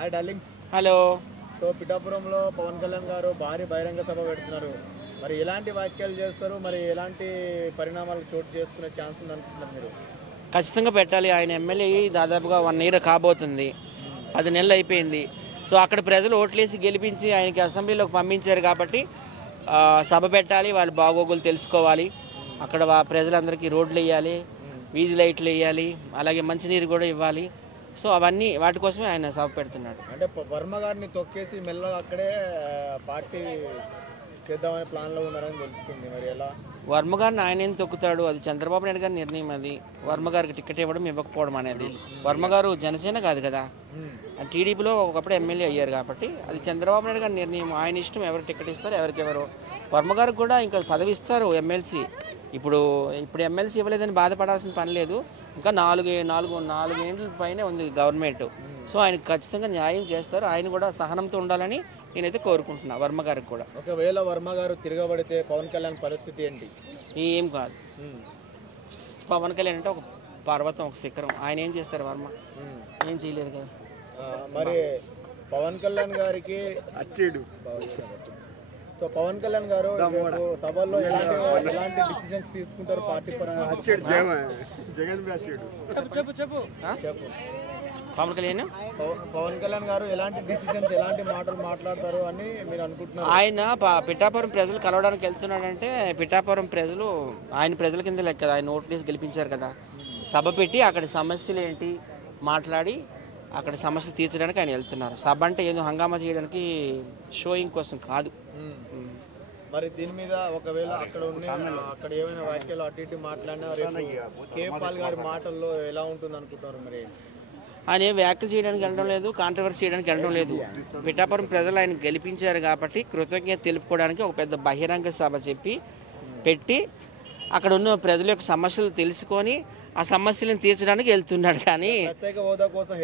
Hi darling. Hello. So పిఠాపురంలో పవన్ కళ్యాణ్ గారు భారీ బహిరంగ సభ పెడుతున్నారు. మరి ఎలాంటి వ్యాఖ్యలు చేస్తారు, మరి ఎలాంటి పరిణామాలు చోటు చేసుకునే ఛాన్స్ ఉంది అనుకుంటున్నారు మీరు? ఖచ్చితంగా పెట్టాలి. ఆయన ఎమ్మెల్యే దాదాపుగా 1 ఇయర్ కాబోతుంది, 10 నెలలు అయిపోయింది. సో అక్కడ ప్రజలు ఓట్లేసి గెలిపించి ఆయనకి అసెంబ్లీలోకి పంపించారు కాబట్టి సభ పెట్టాలి. వాళ్ళ బాగోగులు తెలుసుకోవాలి. అక్కడ ప్రజలందరికీ రోడ్లు వేయాలి, వీధి లైట్లు వేయాలి, అలాగే మంచినీరు కూడా ఇవ్వాలి. సో అవన్నీ వాటి కోసమే ఆయన సభ పెడుతున్నాడు. అంటే వర్మ గారిని తొక్కేసి మెల్లగా అక్కడే పార్టీ చేద్దామనే ప్లాన్లో ఉన్నారని తెలుస్తుంది. మరి ఎలా? వర్మ గారిని ఆయన ఏం తొక్కుతాడు? అది చంద్రబాబు నాయుడు గారి నిర్ణయం. అది వర్మ గారికి టికెట్ ఇవ్వడం ఇవ్వకపోవడం అనేది. వర్మ గారు జనసేన కాదు కదా, టీడీపీలో ఒకప్పుడు ఎమ్మెల్యే అయ్యారు కాబట్టి అది చంద్రబాబు నాయుడు గారి నిర్ణయం. ఆయన ఇష్టం ఎవరు టికెట్ ఇస్తారు, ఎవరికెవరు. వర్మ గారికి కూడా ఇంకా పదవి ఇస్తారు ఎమ్మెల్సీ. ఇప్పుడు ఎమ్మెల్సీ ఇవ్వలేదని బాధపడాల్సిన పని లేదు. ఇంకా 4 ఏళ్ళ పైనే ఉంది గవర్నమెంట్. సో ఆయనకు ఖచ్చితంగా న్యాయం చేస్తారు. ఆయన కూడా సహనంతో ఉండాలని నేనైతే కోరుకుంటున్నా. వర్మ గారికి కూడా. ఒకవేళ వర్మ గారు తిరగబడితే పవన్ కళ్యాణ్ పరిస్థితి ఏంటి? ఏం కాదు. పవన్ కళ్యాణ్ అంటే ఒక పర్వతం, ఒక శిఖరం. ఆయన ఏం చేస్తారు? వర్మ ఏం చేయలేరు కదా. మరి పవన్ కళ్యాణ్ గారికి వచ్చేడు. సో పవన్ కళ్యాణ్ గారు సభల్లో ఎలాంటి డిసిజన్స్ తీసుకుంటారు పార్టీ పరంగా? పవన్ కళ్యాణ్ గారు ఎలాంటి డిసిజన్స్, ఎలాంటి మాటలు మాట్లాడతారు అని మీరు అనుకుంటున్నారు? ఆయన పిఠాపురం ప్రజలు కలవడానికి వెళ్తున్నాడంటే పిఠాపురం ప్రజలు ఆయన ప్రజల కింద లెక్క కదా. ఆయన ఓట్లేసి గెలిపించారు కదా. సభ పెట్టి అక్కడ సమస్యలు ఏంటి మాట్లాడి అక్కడ సమస్యలు తీర్చడానికి ఆయన వెళ్తున్నారు. సభ అంటే ఏదో హంగామా చేయడానికి, షోయింగ్ కోసం కాదు. మరి దీని మీద ఒకవేళ అక్కడ ఏమైనా వ్యాఖ్యలు అటు ఇటు మాట్లాడినా రేపు కేపాల్ గారి మాటల్లో ఎలా ఉంటుంది అనుకుంటున్నారు? మరి ఆయన ఏం వ్యాఖ్యలు చేయడానికి వెళ్ళడం లేదు, కాంట్రవర్సీ చేయడానికి వెళ్ళడం లేదు. పిఠాపురం ప్రజలు ఆయన గెలిపించారు కాబట్టి కృతజ్ఞత తెలుపుకోవడానికి ఒక పెద్ద బహిరంగ సభ పెట్టి అక్కడ ఉన్న ప్రజల యొక్క సమస్యలు తెలుసుకొని ఆ సమస్యలను తీర్చడానికి వెళ్తున్నాడు. కానీ ప్రత్యేక హోదా కోసం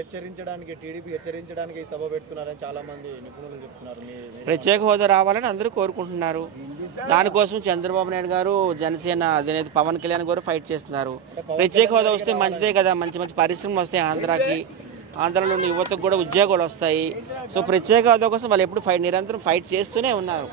టీడీపీ హెచ్చరించడానికి ఈ సభ పెడుతున్నారని చాలా మంది నిపుణులు చెప్తున్నారు. ప్రత్యేక హోదా రావాలని అందరూ కోరుకుంటున్నారు. దానికోసం చంద్రబాబు నాయుడు గారు, జనసేన అధినేత పవన్ కళ్యాణ్ గారు ఫైట్ చేస్తున్నారు. ప్రత్యేక హోదా వస్తే మంచిదే కదా, మంచి మంచి పరిశ్రమలు వస్తాయి ఆంధ్రాకి. ఆంధ్రాలో ఉన్న యువతకు కూడా ఉద్యోగాలు వస్తాయి. సో ప్రత్యేక హోదా కోసం వాళ్ళు ఎప్పుడు నిరంతరం ఫైట్ చేస్తూనే ఉన్నారు.